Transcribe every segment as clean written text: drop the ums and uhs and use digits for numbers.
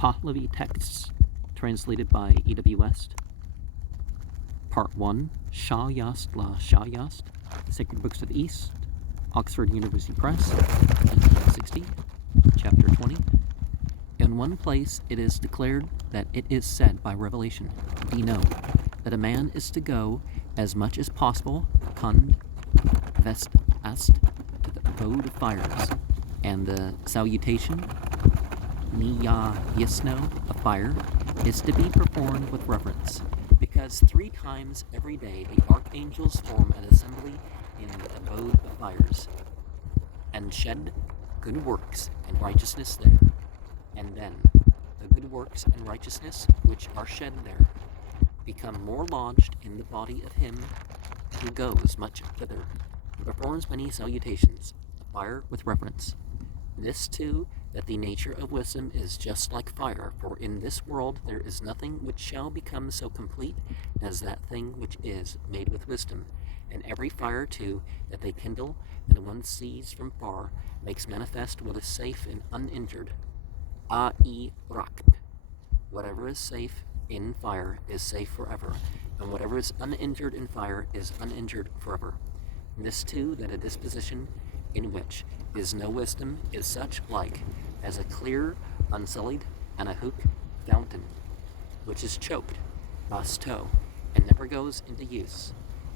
Pahlavi texts translated by E.W. West. Part 1, Shayast La Shayast, The Sacred Books of the East, Oxford University Press, 1860, Chapter 20. In one place it is declared that it is said by revelation, "Be known, that a man is to go as much as possible, kund, vest ast, to the abode of fires, and the salutation, niya yisno, of fire, is to be performed with reverence, because 3 times every day the archangels form an assembly in the abode of fires, and shed good works and righteousness there. And then the good works and righteousness which are shed there become more lodged in the body of him who goes much thither, and performs many salutations, fire with reverence. This too, that the nature of wisdom is just like fire, for in this world there is nothing which shall become so complete as that thing which is made with wisdom. And every fire too that they kindle, and one sees from far, makes manifest what is safe and uninjured. A.E. Rakt. Whatever is safe in fire is safe forever, and whatever is uninjured in fire is uninjured forever. This too, that a disposition in which is no wisdom is such like as a clear, unsullied, Anahook fountain, which is choked, basto, and never goes into use.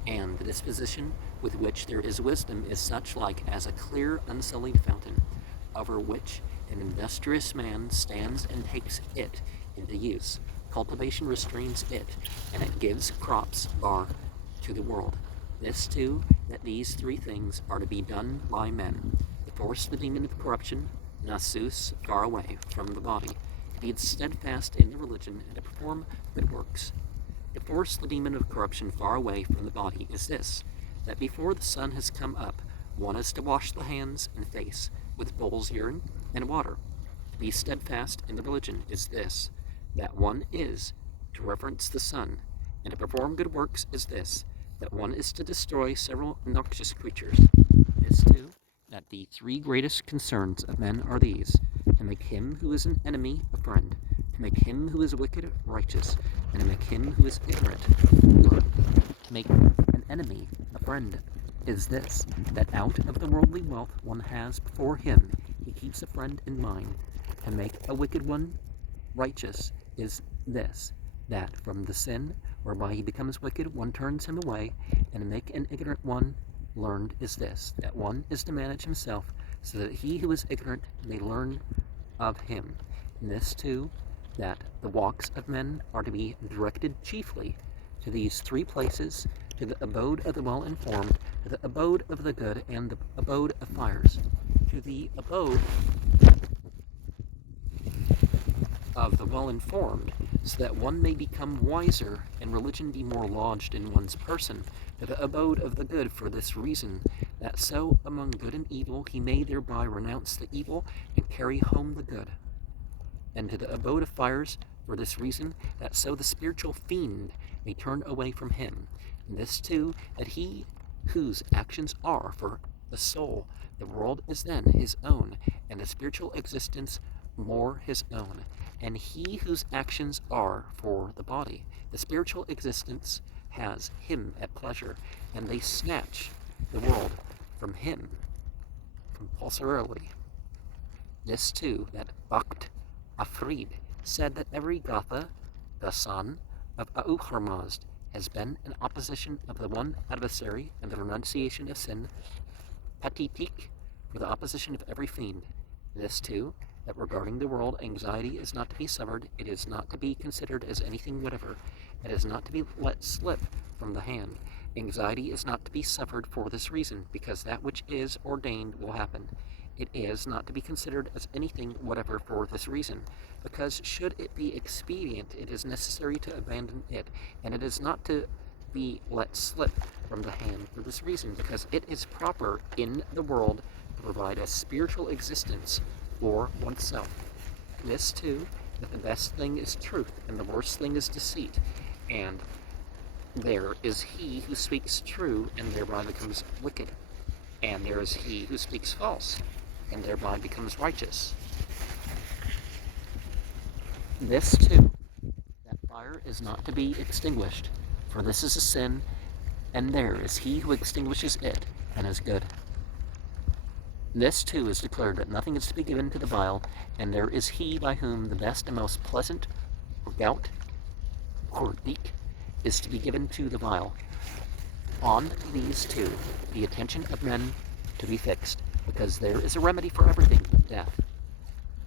And the disposition with which there is wisdom is such like as a clear, unsullied fountain, over which an industrious man stands and takes it into use. Cultivation restrains it, and it gives crops bar to the world. This too, that these 3 things are to be done by men: to force the demon of corruption, nasus, far away from the body, to be steadfast in the religion, and to perform good works. To force the demon of corruption far away from the body is this, that before the sun has come up, one is to wash the hands and face with bull's urine and water. To be steadfast in the religion is this, that one is to reverence the sun, and to perform good works is this, that one is to destroy several noxious creatures. This too, that the 3 greatest concerns of men are these: to make him who is an enemy a friend, to make him who is wicked righteous, and to make him who is ignorant learn. To make an enemy a friend is this, that out of the worldly wealth one has before him he keeps a friend in mind. To make a wicked one righteous is this, that from the sin whereby he becomes wicked one turns him away, and to make an ignorant one learned is this, that one is to manage himself, so that he who is ignorant may learn of him. And this too, that the walks of men are to be directed chiefly to these 3 places: to the abode of the well-informed, to the abode of the good, and the abode of fires. To the abode of the well-informed, so that one may become wiser, and religion be more lodged in one's person. To the abode of the good, for this reason, that so among good and evil he may thereby renounce the evil and carry home the good. And to the abode of fires, for this reason, that so the spiritual fiend may turn away from him. And this too, that he whose actions are for the soul, the world is then his own, and the spiritual existence more his own. And he whose actions are for the body, the spiritual existence has him at pleasure, and they snatch the world from him compulsorily. This too, that Bakht Afrid said that every Gatha, the son of Auharmazd, has been in opposition of the one adversary, and the renunciation of sin, Patitik, for the opposition of every fiend. This too, that regarding the world, anxiety is not to be suffered, it is not to be considered as anything whatever, it is not to be let slip from the hand. Anxiety is not to be suffered for this reason, because that which is ordained will happen. It is not to be considered as anything whatever for this reason, because should it be expedient, it is necessary to abandon it, and it is not to be let slip from the hand for this reason, because it is proper in the world to provide a spiritual existence for oneself. This too, that the best thing is truth, and the worst thing is deceit, and there is he who speaks true, and thereby becomes wicked, and there is he who speaks false, and thereby becomes righteous. This too, that fire is not to be extinguished, for this is a sin, and there is he who extinguishes it, and is good. This too is declared that nothing is to be given to the vile, and there is he by whom the best and most pleasant, or gout, or leek, is to be given to the vile. On these two, the attention of men to be fixed, because there is a remedy for everything but death,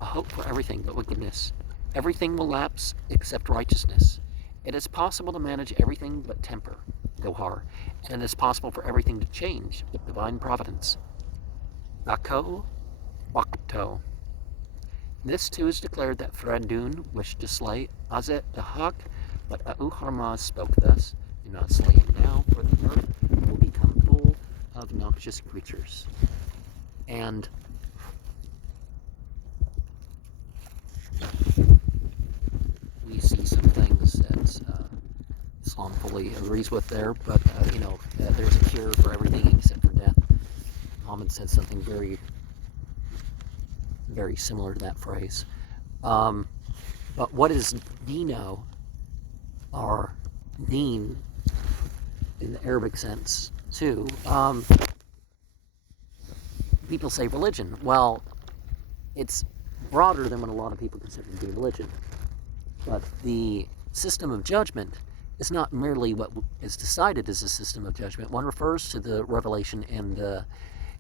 a hope for everything but wickedness. Everything will lapse except righteousness. It is possible to manage everything but temper, Gohar, and it is possible for everything to change but divine providence. Bako Wakto. This too is declared that Thradun wished to slay Azet Dahak, but Auharmaz spoke thus, do not slay him now, for the earth will become full of noxious creatures. And we see some things that Islam fully agrees with there, but there's a cure for everything except for death. Muhammad said something very, very similar to that phrase. But what is dino, or deen, in the Arabic sense, too? People say religion. Well, it's broader than what a lot of people consider to be religion. But the system of judgment is not merely what is decided as a system of judgment. One refers to the revelation and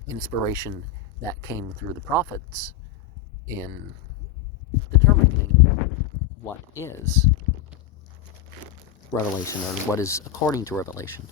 inspiration that came through the prophets in determining what is revelation, or what is according to revelation.